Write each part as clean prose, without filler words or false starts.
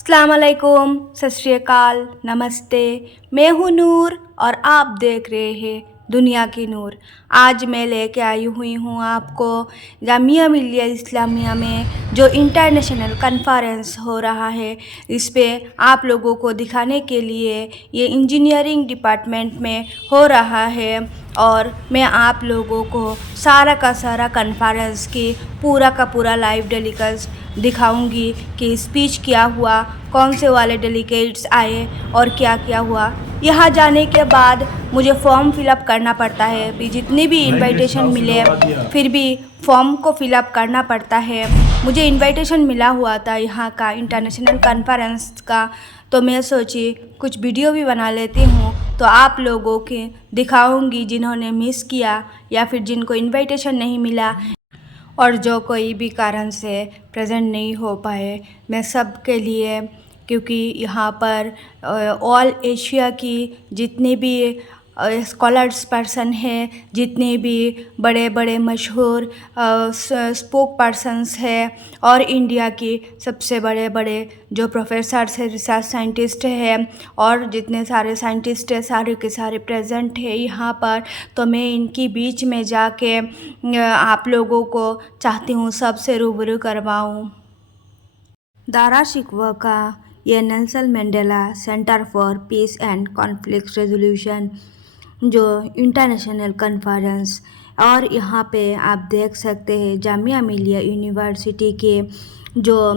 अस्सलाम वालेकुम, सत श्री अकाल, नमस्ते। मैं हूँ नूर और आप देख रहे हैं दुनिया की नूर। आज मैं लेके आई हुई हूँ आपको जामिया मिलिया इस्लामिया में जो इंटरनेशनल कॉन्फ्रेंस हो रहा है, इस पे आप लोगों को दिखाने के लिए ये इंजीनियरिंग डिपार्टमेंट में हो रहा है। और मैं आप लोगों को सारा का सारा कॉन्फ्रेंस की पूरा का पूरा लाइव टेलीकास्ट दिखाऊंगी कि स्पीच क्या हुआ, कौन से वाले डेलीगेट्स आए और क्या क्या हुआ। यहाँ जाने के बाद मुझे फॉर्म फिलअप करना पड़ता है, भी जितनी भी इनविटेशन मिले फिर भी फॉर्म को फिलअप करना पड़ता है। मुझे इनविटेशन मिला हुआ था यहाँ का इंटरनेशनल कॉन्फ्रेंस का, तो मैं सोची कुछ वीडियो भी बना लेती हूँ तो आप लोगों के दिखाऊंगी जिन्होंने मिस किया या फिर जिनको इनविटेशन नहीं मिला और जो कोई भी कारण से प्रेजेंट नहीं हो पाए। मैं सब के लिए, क्योंकि यहाँ पर ऑल एशिया की जितने भी स्कॉलर्स पर्सन हैं, जितने भी बड़े बड़े मशहूर स्पोक पर्सन्स हैं और इंडिया की सबसे बड़े बड़े जो प्रोफेसर्स हैं, रिसर्च साइंटिस्ट हैं और जितने सारे साइंटिस्ट हैं, सारे के सारे प्रेजेंट हैं यहाँ पर। तो मैं इनकी बीच में जाके आप लोगों को चाहती हूँ सबसे रूबरू करवाऊँ। दारा शिकवा का ये Nelson Mandela centre for piece and conflict resolution जो इंटरनेशनल कॉन्फ्रेंस, और यहाँ पे आप देख सकते हैं जामिया मिलिया यूनिवर्सिटी के जो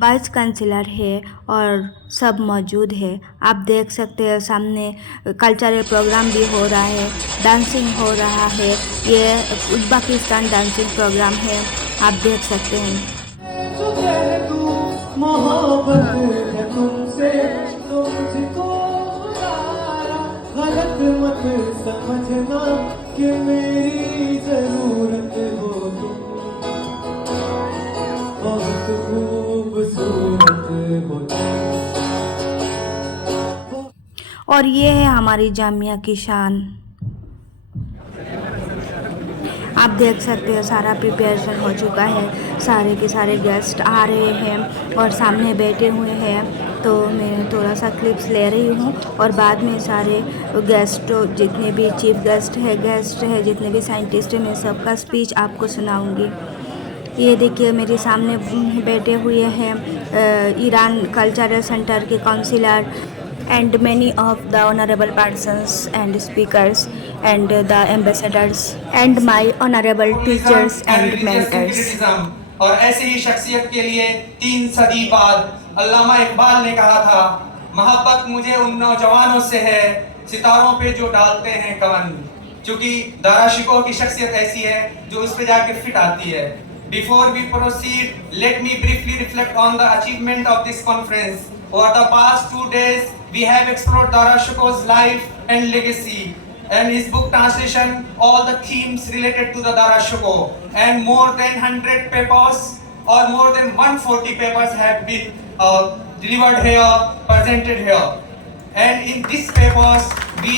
वाइस चांसलर है और सब मौजूद है। आप देख सकते हैं सामने कल्चरल प्रोग्राम भी हो रहा है, डांसिंग हो रहा है। ये उज़्बेकिस्तान डांसिंग प्रोग्राम है, आप देख सकते हैं। मोहब्बत है तुमसे तो मुझको गलत मत समझना कि मेरी जरूरत हो तुम बहुत खूबसूरत हो तुम। और ये है हमारी जामिया की शान। आप देख सकते हैं सारा प्रिपरेशन हो चुका है, सारे के सारे गेस्ट आ रहे हैं और सामने बैठे हुए हैं। तो मैं थोड़ा सा क्लिप्स ले रही हूँ और बाद में सारे गेस्ट, जितने भी चीफ गेस्ट है, जितने भी साइंटिस्ट हैं, मैं सबका स्पीच आपको सुनाऊंगी। ये देखिए मेरे सामने बैठे हुए हैं ईरान कल्चरल सेंटर के councillor and many of the honorable persons and speakers and the ambassadors and my honorable teachers and mentors. और ऐसे ही शख्सियत के लिए 3 सदी बाद अल्लामा इकबाल ने कहा था, मोहब्बत मुझे उन नौजवानों से है सितारों पे जो डालते हैं कवन। क्योंकि दारा शिकोह की शख्सियत ऐसी है जो उस पे जाके फिट आती है। Before we proceed, let me briefly reflect on the achievement of this conference. Over the past 2 days, we have explored Dara Shikoh's life and legacy, and his book translation, all the themes related to the Dara Shikoh, and more than 100 papers or more than 140 papers have been delivered here, presented here. And in these papers, we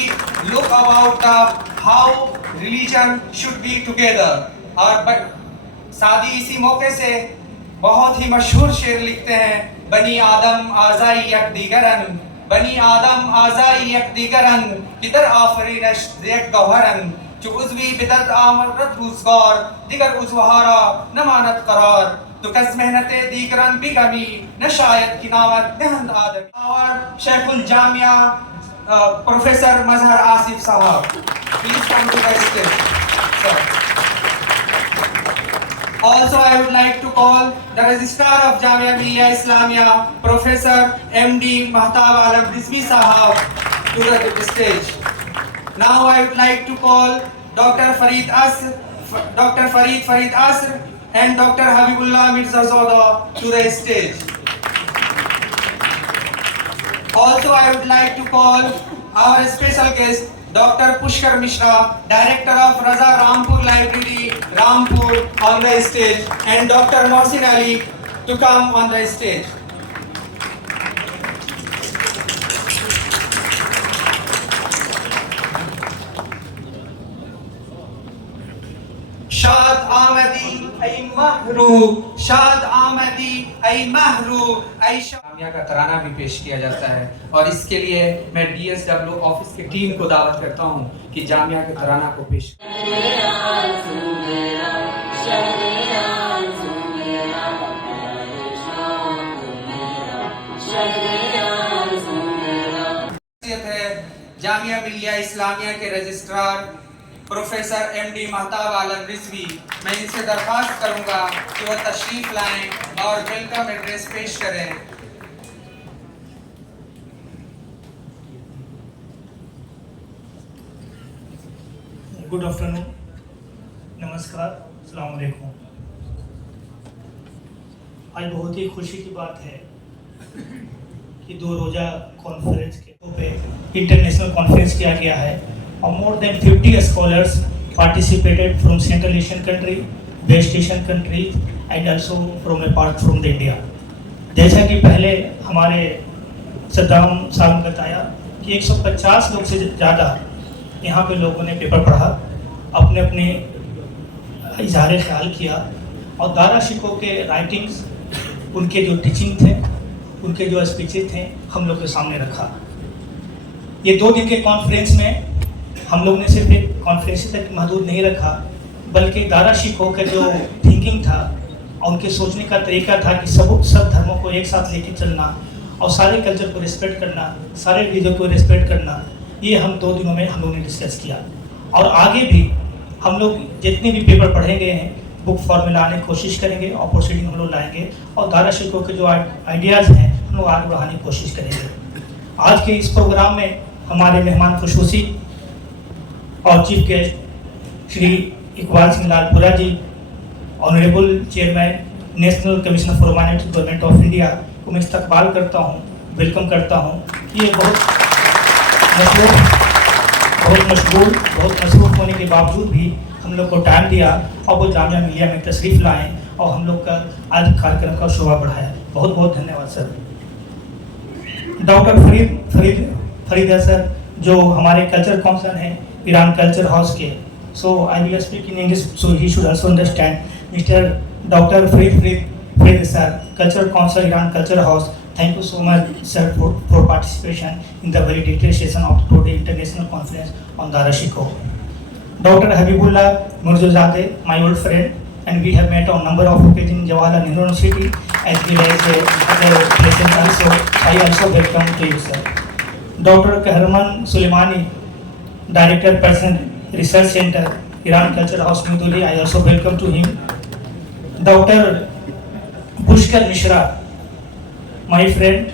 look about how religion should be together. But सादी इसी मौके से बहुत ही मशहूर शेर लिखते हैं, बनी आदम आज़ाई यक दीगरन, बनी आदम आज़ाई यक दीगरन, किधर आफरीनश देख गौहरन, जो उज़वी बिदत आमरत रोज़गार, दिगर उज़वहारा नमानत करार, तो कस मेहनते दीगरन बिगमी, न शायद की नामत नहंद आदम। और शेखुल जामिया प्रोफेसर मजहर आसिफ साहब, please come to the stage sir. Also, I would like to call the Registrar of Jamia Millia Islamia, Professor M.D. Mahtab Alam Rizvi Sahab, to the stage. Now, I would like to call Dr. Farid Asr and Dr. Habibullah Mirza Zoda to the stage. Also, I would like to call our special guest, Dr. Pushkar Mishra, Director of Raza Rampur Library, Rampur, on the stage, and Dr. Mohsin Ali to come on the stage. Shad Ahmadi ay mahru, शाद आमदी ऐ महरू ऐ जामिया का तराना भी पेश किया जाता है और इसके लिए मैं DSW ऑफिस की टीम को दावत करता हूँ कि जामिया के तराना को पेश है। जामिया मिलिया इस्लामिया के रजिस्ट्रार प्रोफेसर MD महताब आलम रिजवी, मैं इनसे दरख्वास्त करूंगा कि वह तशरीफ लाएं और वेलकम एड्रेस पेश करें। गुड आफ्टरनून, नमस्कार, अस्सलाम वालेकुम। आज बहुत ही खुशी की बात है कि 2 रोज़ा कॉन्फ्रेंस के पे इंटरनेशनल कॉन्फ्रेंस किया गया है और more than 50 scholars participated from Central Asian country, West Asian country and also from a part from the India. जैसा कि पहले हमारे सद्दाम साहब ने बताया कि 150 लोग से ज़्यादा यहाँ पे लोगों ने पेपर पढ़ा, अपने अपने इजहार ख्याल किया और दारा शिको के राइटिंग्स, उनके जो टीचिंग थे, उनके जो स्पीचेस थे, हम लोग के सामने रखा। ये 2 दिन के कॉन्फ्रेंस में हम लोग ने सिर्फ एक कॉन्फ्रेंस तक महदूद नहीं रखा, बल्कि दारा शिको का जो थिंकिंग था और उनके सोचने का तरीका था कि सब धर्मों को एक साथ लेके चलना और सारे कल्चर को रिस्पेक्ट करना, सारे रिलीजन को रिस्पेक्ट करना, ये हम 2 दिनों में हम लोग ने डिस्कस किया। और आगे भी हम लोग जितने भी पेपर पढ़े गए हैं बुक फॉर्म में लाने की कोशिश करेंगे और प्रोसीडिंग हम लोग लाएंगे और दारा शिको के जो आइडियाज़ हैं हम लोग आगे बढ़ाने की कोशिश करेंगे। आज के इस प्रोग्राम में हमारे मेहमान खुशूसी और chief guest Shri Iqbal Singh Lalpura ji, honourable chairman National Commission for Minority Government of India को मैं इस्तकबाल करता हूँ, वेलकम करता हूँ। ये बहुत मशगूल होने के बावजूद भी हम लोग को टाइम दिया और वो जामिया मिलिया में तशरीफ़ लाएँ और हम लोग का आज कार्यक्रम का शोभा बढ़ाया। बहुत बहुत धन्यवाद सर। डॉक्टर फरीदा सर जो हमारे कल्चर काउंसिल हैं ईरान कल्चर हाउस के, so I will speak in English so he should also understand. Mister doctor Farid sir, culture council Iran culture house, thank you so much sir for participation in the very detailed session of today international conference on Dara Shikoh. Dr. Habibullah Mirzazadeh, my old friend, and we have met on number of occasions in Jawaharlal Nehru University as well as other places also. I also welcome to you sir. Dr. Kahraman Suleimani, Director Person Research Center, Iran Culture House, New Delhi, I also welcome to him. Dr. Pushkar Mishra, my friend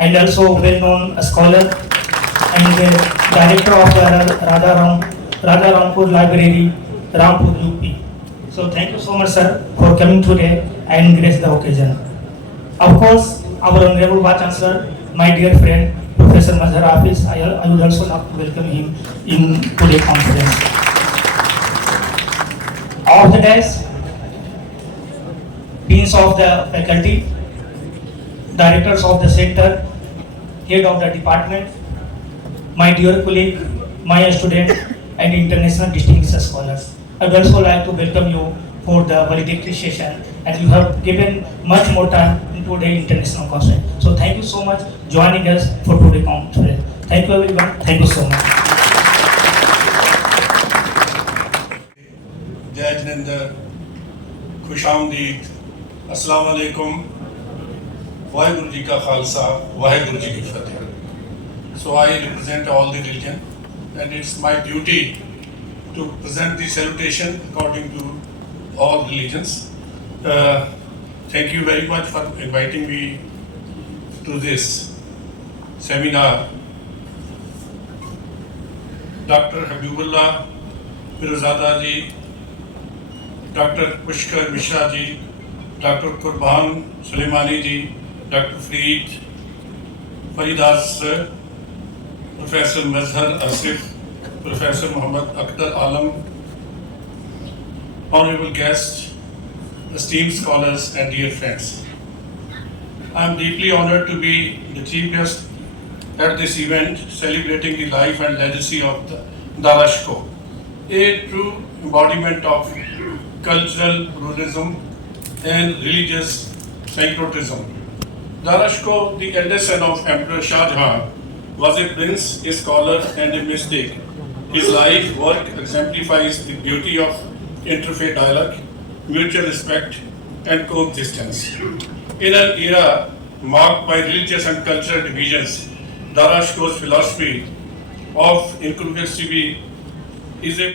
and also well-known scholar and director of Radha Rampur Library, Rampur UP. So thank you so much sir for coming today and grace the occasion. Of course, our honorable Vice Chancellor, my dear friend Professor Mazhar Hafiz, I would also like to welcome him in today's conference. Of the days, deans of the faculty, directors of the center, head of the department, my dear colleague, my student and international distinguished scholars. I would also like to welcome you for the valedictory session and you have given much more time in today's international conference. So thank you so much joining us for today's conference. Thank you everyone. Thank you so much. जय जिनेंद्र, खुशामदीद, अस्सलाम वालेकुम, वाहेगुरु जी का खालसा, वाहेगुरु जी की फतेह। So I represent all the religion and it's my duty to present the salutation according to all religions. Thank you very much for inviting me to this seminar. Dr. Habibullah Mirzazadeh ji, Dr. Pushkar Mishra ji, Dr. Qurban Suleimani ji, Dr. Farida sir, Professor Mazhar Asif, Professor Muhammad Akhtar Alam, honorable guests, esteemed scholars and dear friends. I am deeply honored to be the chief guest at this event celebrating the life and legacy of Dara Shikoh, a true embodiment of cultural pluralism and religious patriotism. Darashkoh, the eldest son of Emperor Shah Jahan, was a prince, a scholar, and a mystic. His life work exemplifies the beauty of interfaith dialogue, mutual respect, and coexistence. In an era marked by religious and cultural divisions, Darashkoh's philosophy of inclusivity is a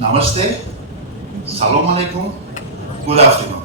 Namaste, Salam Alaikum, good afternoon.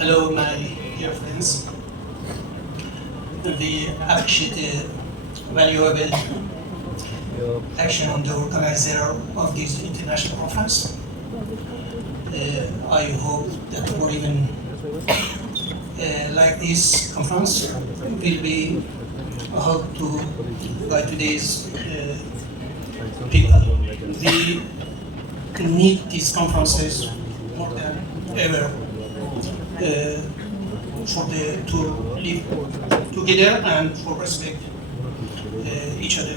Hello, my dear friends. We appreciate the valuable action on the organizer of this international conference. I hope that more even like this conference will be held to by today's people. We need these conferences more than ever to live together and for respect each other.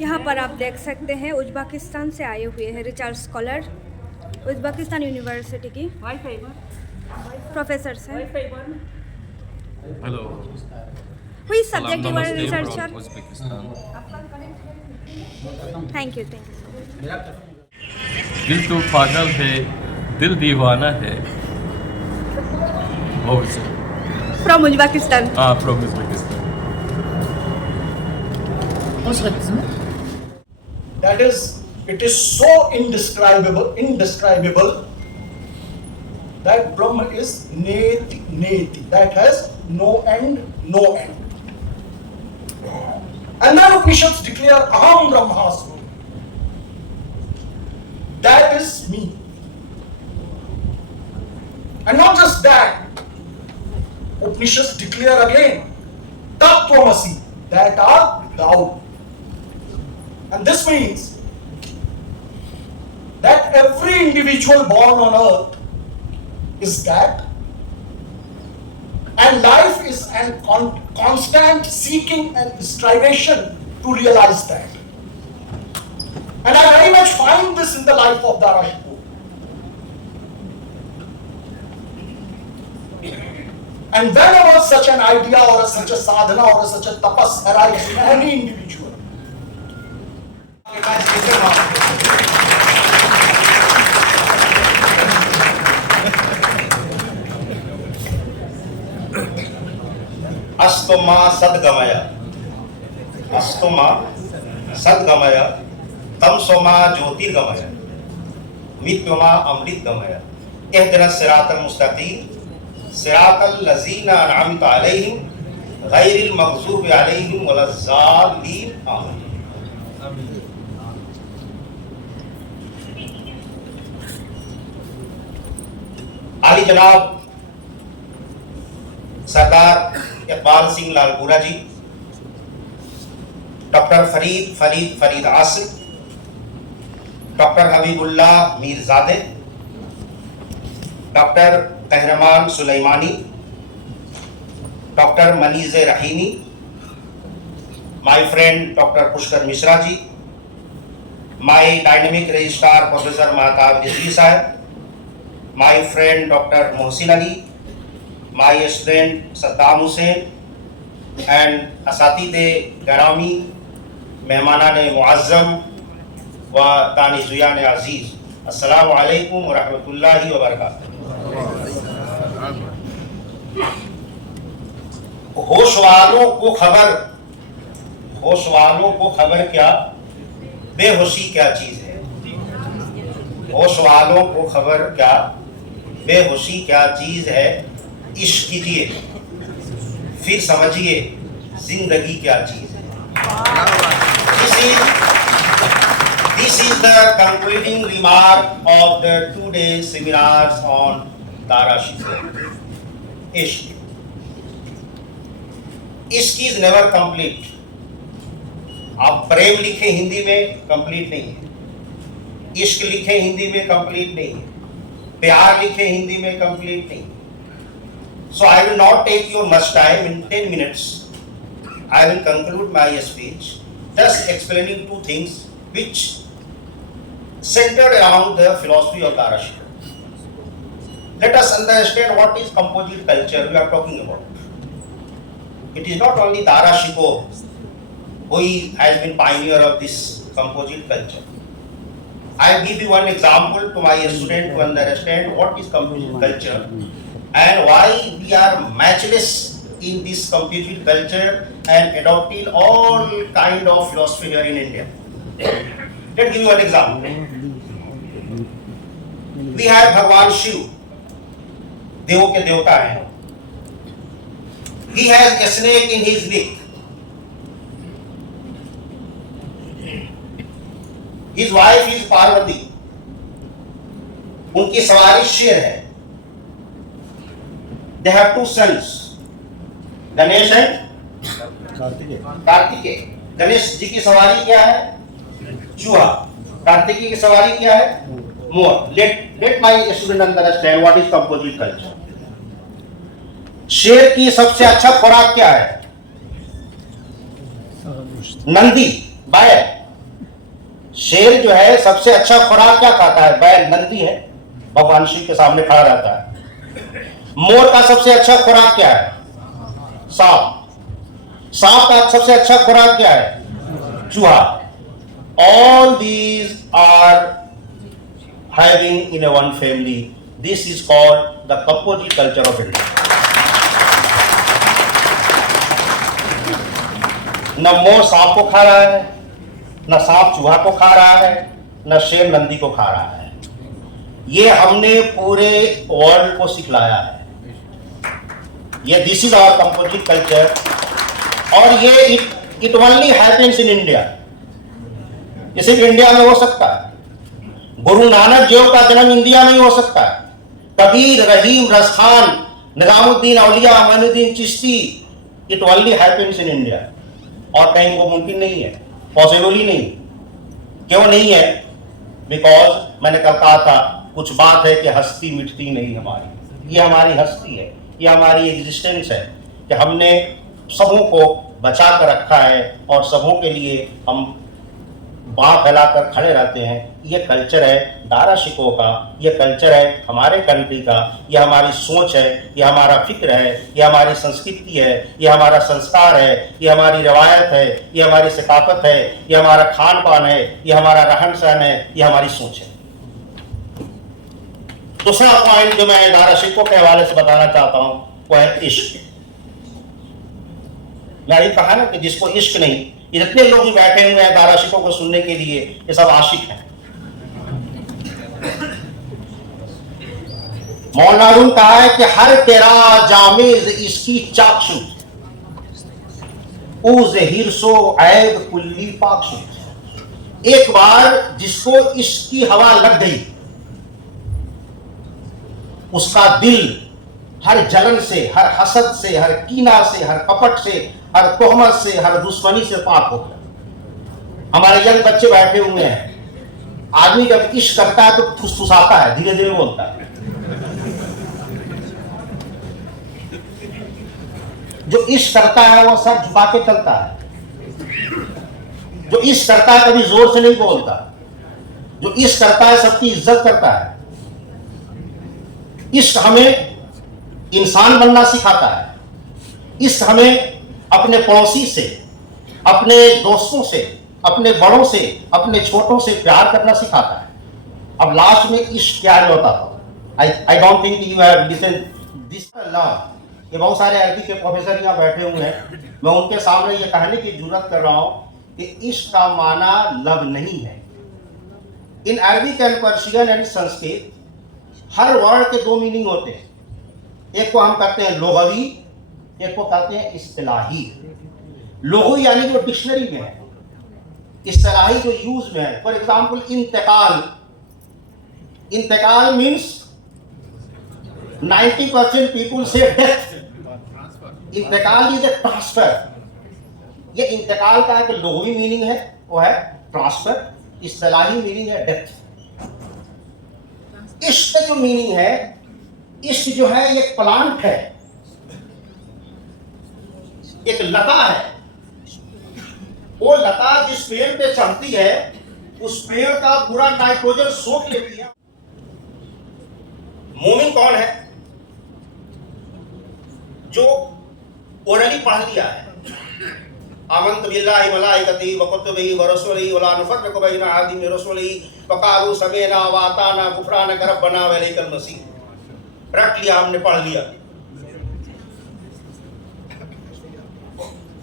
यहाँ पर आप देख सकते हैं Uzbekistan से आए हुए हैं रिचर्ड स्कॉलर, उज्बेकिस्तान यूनिवर्सिटी की प्रोफेसर हैं. Hello. Who is subject you are researcher? Uzbekistan. Thank you. दिल तो पागल है, दिल दीवाना है. Obviously. From Uzbekistan. From Uzbekistan. That is It is so indescribable that Brahma is neti neti, that has no end, no end. And then Upanishads declare Aham Brahmasmi. That is me. And not just that, Upanishads declare again Tattvamasi, that art thou. And this means that every individual born on earth is that, and life is a constant seeking and strivation to realize that. And I very much find this in the life of Dara Shikoh. And whenever such an idea or such a sadhana or such a tapas arises in any individual, अस्तमा सद्गमय, अस्तमा सद्गमय, तमसोमा ज्योतिर्गमय, मित्योमा अमृतगमय, इहदिना सिरातल मुस्तकीम, सिरातल लज़ीना अनअमत अलैहिम, गैरिल मग़ज़ूबि अलैहिम वलज़्ज़ालिन। आमीन। आली जनाब Sardar Iqbal Singh Lalpura ji, doctor Farid Asif, doctor Habibullah Mirzade, doctor Kahraman Soleimani, doctor Maniz Rahimi, my friend doctor Pushkar Mishra ji, my dynamic registrar professor Mahtab Rizvi sahab, my friend doctor Mohsin Ali, my student Saddam Hussein, and asatide garami, mehmanane muazzam wa दानिशुयान अजीज, अस्सलामु अलैकुम व रहमतुल्लाहि व बरकातुहू। होश वालों को खबर क्या, बेहोशी क्या चीज है। होश वालों को खबर क्या, बेहोशी क्या चीज है। इश्क कीजिए फिर समझिए जिंदगी क्या चीज है। This is the concluding remark of the 2-day seminars on Dara Shikoh. Ishq. Ishq is never complete. आप प्रेम लिखे हिंदी में कंप्लीट नहीं है, इश्क लिखे हिंदी में कंप्लीट नहीं है, प्यार लिखे हिंदी में कंप्लीट नहीं है। So I will not take your much time. In 10 minutes, I will conclude my speech, just explaining two things which centered around the philosophy of Dara Shikoh. Let us understand what is composite culture we are talking about. It is not only Dara Shikoh who has been pioneer of this composite culture. I will give you one example to my student to understand what is composite culture and why we are matchless in this composite culture and adopting all kind of philosophy here in India. Let me give you one example. We have Bhagwan Shiv, देवों के देवता हैं. He has a snake in his beak. His wife is Parvati. उनकी सवारी शेर है. They have two sons, Ganesh and Kartikeya. Ganesh ji की सवारी क्या है? चूहा. कार्तिकेय की सवारी क्या है? मोर. Let my student understand what is composite culture. शेर की सबसे अच्छा खुराक क्या है? नंदी, बैल. शेर जो है सबसे अच्छा खुराक क्या खाता है? बैल. नंदी है, भगवान शिव के सामने खड़ा रहता है. मोर का सबसे अच्छा खुराक क्या है? सांप. सांप का सबसे अच्छा खुराक क्या है? चूहा. All these are having in a one family. This is called the composite culture of India. न मोर सांप को खा रहा है, न सांप चूहा को खा रहा है, न न शेर नंदी को खा रहा है। ये हमने पूरे वर्ल्ड को सिखलाया है। ये this is our composite culture और ये it only happens in India. ये सिर्फ इंडिया में हो सकता है। गुरु नानक देव का जन्म इंडिया में ही हो सकता है। Kabir, Rahim, Raskhan, Nizamuddin Auliya, Moinuddin Chishti, it only happens in India. और कहीं वो मुमकिन नहीं है, पॉसिबल ही नहीं। क्यों नहीं है? बिकॉज मैंने कल कहा था, कुछ बात है कि हस्ती मिटती नहीं हमारी। ये हमारी हस्ती है, ये हमारी एग्जिस्टेंस है कि हमने सबों को बचा कर रखा है और सबों के लिए हम बाँह फैलाकर खड़े रहते हैं। ये कल्चर है दारा शिकोह का, ये कल्चर है हमारे कंट्री का, ये हमारी सोच है, ये हमारा फिक्र है, ये हमारी संस्कृति है, ये हमारा संस्कार है, ये हमारी रवायत है, ये हमारी सकाफत है, ये हमारा खान पान है, ये हमारा रहन सहन है, ये हमारी सोच है। दूसरा पॉइंट जो मैं दारा शिकोह के हवाले से बताना चाहता हूं वो है इश्क। मैंने कहा ना कि जिसको इश्क नहीं, इतने लोग भी बैठे हुए हैं दारा शिकोह को सुनने के लिए, ये सब आशिक हैं। मौलाना रूम कहा है कि हर तेरा जामेज इसकी चाक्षु उज हिरसो ऐब कुल्ली पाक्षु। एक बार जिसको इश्क की हवा लग गई, उसका दिल हर जलन से, हर हसद से, हर कीना से, हर कपट से, हर तोहमत से, हर दुश्मनी से पाक हो गया। हमारे यंग बच्चे बैठे हुए हैं। आदमी जब इश्क करता है तो फुसफुसाता है, धीरे धीरे बोलता है। जो इश्क करता है वो सर झुका के चलता है। जो इश्क करता है कभी जोर से नहीं बोलता। जो इश्क करता है सबकी इज्जत करता है। इश्क हमें इंसान बनना सिखाता है। इश्क हमें अपने पड़ोसी से, अपने दोस्तों से, अपने बड़ों से, अपने छोटों से प्यार करना सिखाता है। अब लास्ट में इश्क क्या है होता था। I don't think you have listen this love. ये बहुत सारे अरबी के प्रोफेसर यहाँ बैठे हुए हैं। मैं उनके सामने ये कहने की जुर्रत कर रहा हूं कि इश्क का माना लव नहीं है। In Arabic and Persian and Sanskrit her word के दो मीनिंग होते हैं। एक को हम कहते हैं लुग़वी, एक को कहते हैं इस्तिलाही। लुग़वी यानी जो डिक्शनरी में है, इस्तिलाही जो यूज में है। फॉर एग्जाम्पल इंतकाल। इंतकाल मीन्स 90% पीपुल से डेथ। इंतकाल इज ए ट्रांसफर। ये इंतकाल का एक लुग़वी मीनिंग है, वो है ट्रांसफर। इस्तिलाही मीनिंग है डेथ। इश्क का जो मीनिंग है, इश्क जो है एक प्लांट है, एक लता है। वो लता जिस पेड़ पे चढ़ती है, उस पेड़ का पूरा नाइट्रोजन सोख लेती है। मोमिन कौन है? जो ओरली पढ़ लिया है। आमंतु बिल्लाहि मलाइकतिही व कुतुबिही व रसूलिही व ला नुफ़र्रिक़ु बैना अहदिन मिन रसूलिही व क़ालू समिअना व अताना गुफ़रानक रब्बना व इलैकल मसीह। रट लिया, हमने पढ़ लिया।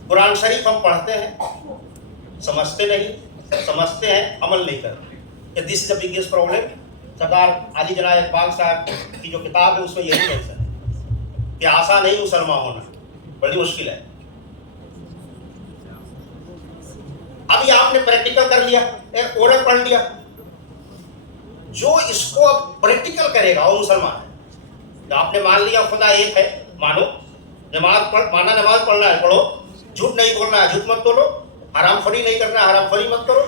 कुरान शरीफ हम पढ़ते हैं, समझते नहीं, समझते हैं, अमल नहीं करते। This is the biggest problem. Sardar Ali जनाब इक़बाल साहब की जो किताब है उसमें यही मेंशन है कि आसान नहीं मुसलमान होना, बड़ी मुश्किल है। अभी आपने प्रैक्टिकल कर लिया, ओरल पढ़ लिया। जो इसको अब प्रैक्टिकल करेगा वो मुसलमान है। तो आपने मान लिया खुदा एक है, मानो। नमाज पढ़ना है, पढ़ो। झूठ नहीं बोलना है, झूठ मत बोलो। हरामखोरी नहीं करना है, हरामखोरी मत करो।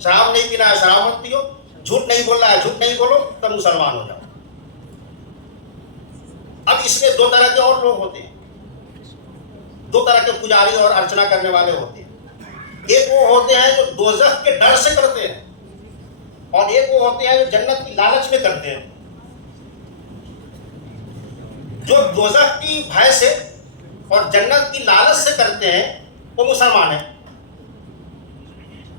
शराब नहीं पीना है, शराब मत पियो। झूठ नहीं बोलना है, झूठ नहीं बोलो, तब मुसलमान हो जाओ। अब इसमें दो तरह के और लोग होते हैं। दो तरह के पुजारी और अर्चना करने वाले होते हैं। एक वो होते हैं जो दोज़ख के डर से करते हैं, और एक वो होते हैं जो जन्नत की लालच में करते हैं। जो दोज़ख की भय से और जन्नत की लालच से करते हैं वो मुसलमान है,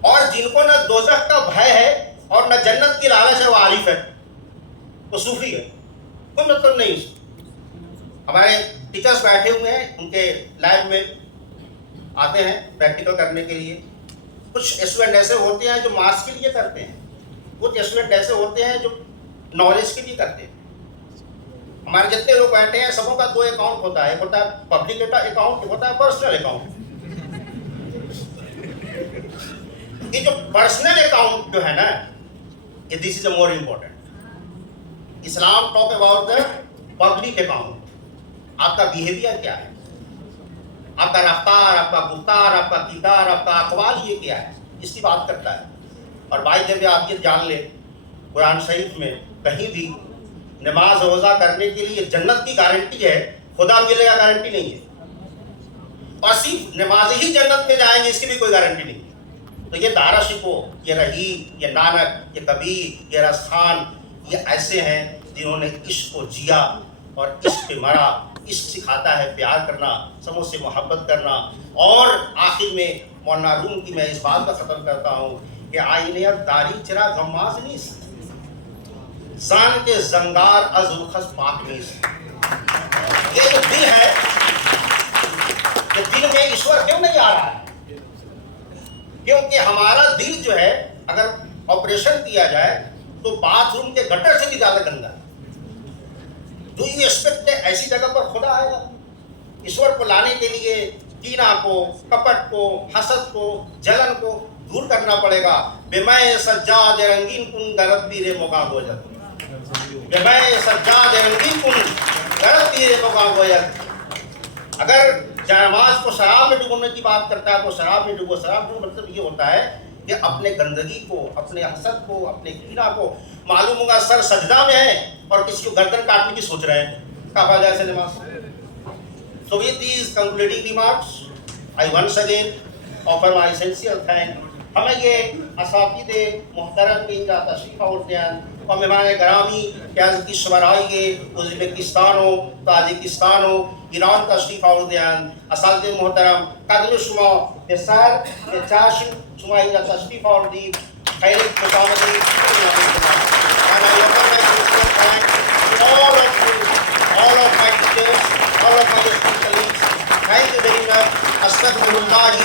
और जिनको न दोज़ख का भय है और न जन्नत की लालच है वो आरिफ है, वो सूफी है। कोई मतलब नहीं। हमारे टीचर्स बैठे हुए हैं, उनके लैब में आते हैं प्रैक्टिकल करने के लिए। कुछ स्टूडेंट ऐसे होते हैं जो मार्क्स के लिए करते हैं, कुछ स्टूडेंट ऐसे होते हैं जो नॉलेज के लिए करते हैं। हमारे जितने लोग बैठे हैं सबों का 2 अकाउंट होता है, एक होता है पब्लिक अकाउंट, एक होता है पर्सनल अकाउंट। ये जो पर्सनल अकाउंट जो है ना, ये this is a more important. Islam talk about the public account. आपका बिहेवियर क्या है, आपका रफ्तार, आपका गुफ्तार, आपका किरदार, आपका अक़वाल ये क्या है, इसकी बात करता है। और भाई जब आप ये जान ले, कुरान शरीफ में कहीं भी नमाज रोज़ा करने के लिए जन्नत की गारंटी है, खुदा मिलेगा गारंटी नहीं है। और सिर्फ नमाज ही जन्नत में जाएंगे इसकी भी कोई गारंटी नहीं है। तो ये दारा शिको, ये रहीम, ये नानक, ये कबीर, ये रसखान, ये ऐसे हैं जिन्होंने इश्क को जिया और इश्क पे मरा। इश्क सिखाता है प्यार करना, समों से मोहब्बत करना। और आखिर में मौलाना रूम की मैं इस बात का ख़त्म करता हूँ कि आईने दारी चरा गम्माज नीस, सान के जंगार अज़ुखस पाक नीस। ये जो दिल है, ये दिल में ईश्वर क्यों नहीं आ रहा है? क्योंकि हमारा दिल जो है अगर ऑपरेशन किया जाए तो बाथरूम के गटर से भी ज़्यादा गंदा है। डू यू एक्सपेक्ट ऐसी जगह पर खुदा आएगा? ईश्वर को लाने के लिए कीना को, कपट को, हसद को, जलन को दूर करना पड़ेगा। बेमै सज्जाद रंगीन कुन गरबी रे मौका हो जाता, बेमै सज्जाद रंगीन कुन गरबी रे मौका हो जाता। अगर नमाज को शराब में डुबोने की बात करता है तो शराब में डुबो। शराब डुबो मतलब ये होता है कि अपने गंदगी को, अपने हसद को, अपने कीना को, मालूम होगा सर सजदा में है और किसी को गर्दन काटने की सोच रहे हैं, क्या फायदा ऐसे नमाज। So with these concluding remarks, I once again offer my sincere thanks. हमें ये असातिज़े मोहतरम की इनका तशरीफ़ आवरदयान और मेहमान ग्रामी क्या की शवराइए उज़्बेकिस्तानो, ताजिकिस्तानो, ईरान तशरीफ़ आवरदयान असातिज़े मोहतरम कदर शुमा बेसार बेचाश शुमा इनका तशरीफ़ आवरदी खैर खुशामदी। And I offer my sincere thanks to all of my teachers, all of my esteemed colleagues. Thank you very much. Astaghfirullahi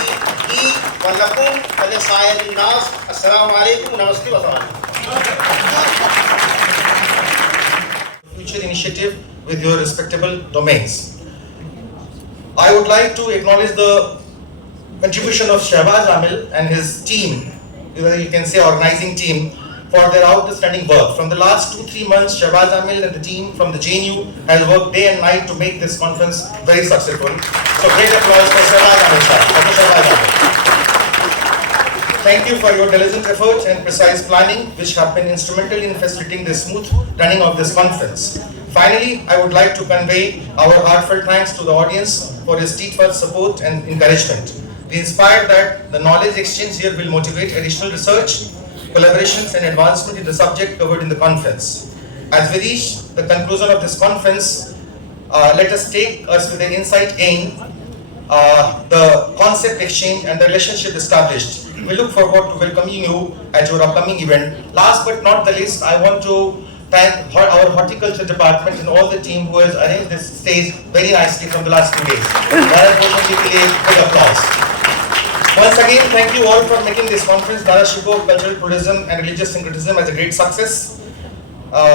li wa lakum wa li sa'irin nas. Assalamu alaikum, namaste wa salam. Future initiative with your respectable domains. I would like to acknowledge the contribution of Shahbaz Amil and his team, you can say organizing team, for their outstanding work. From the last 2-3 months, Shahbaz Amil and the team from the JNU has worked day and night to make this conference very successful. So great applause for Shahbaz Amil sir. Dr. Shahbaz Amil. Thank you for your diligent efforts and precise planning, which have been instrumental in facilitating the smooth running of this conference. Finally, I would like to convey our heartfelt thanks to the audience for his steadfast support and encouragement. We inspired that the knowledge exchange here will motivate additional research, collaborations and advancement in the subject covered in the conference. As we reach the conclusion of this conference, let us take us with the insight gained, the concept exchange and the relationship established. We look forward to welcoming you at your upcoming event. Last but not the least, I want to thank our horticulture department and all the team who has arranged this stage very nicely from the last 2 days. Big applause. Once again, thank you all for making this conference, Dara Shikoh Cultural Tourism and Religious Syncretism, as a great success.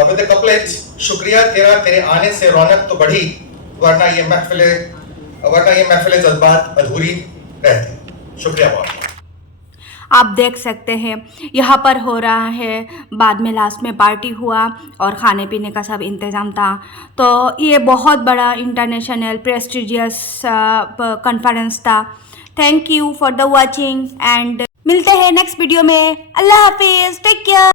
With the couplet, शुक्रिया तेरा तेरे आने से रौनक तो बढ़ी, वरना ये महफिले जज्बात अधूरी रहती। शुक्रिया बहुत। आप देख सकते हैं यहाँ पर हो रहा है, बाद में लास्ट में पार्टी हुआ और खाने पीने का सब इंतज़ाम था। तो ये बहुत बड़ा इंटरनेशनल प्रेस्टिजियस कॉन्फ्रेंस था। Thank you for the watching and मिलते हैं नेक्स्ट वीडियो में। अल्लाह हाफिज़, टेक केयर।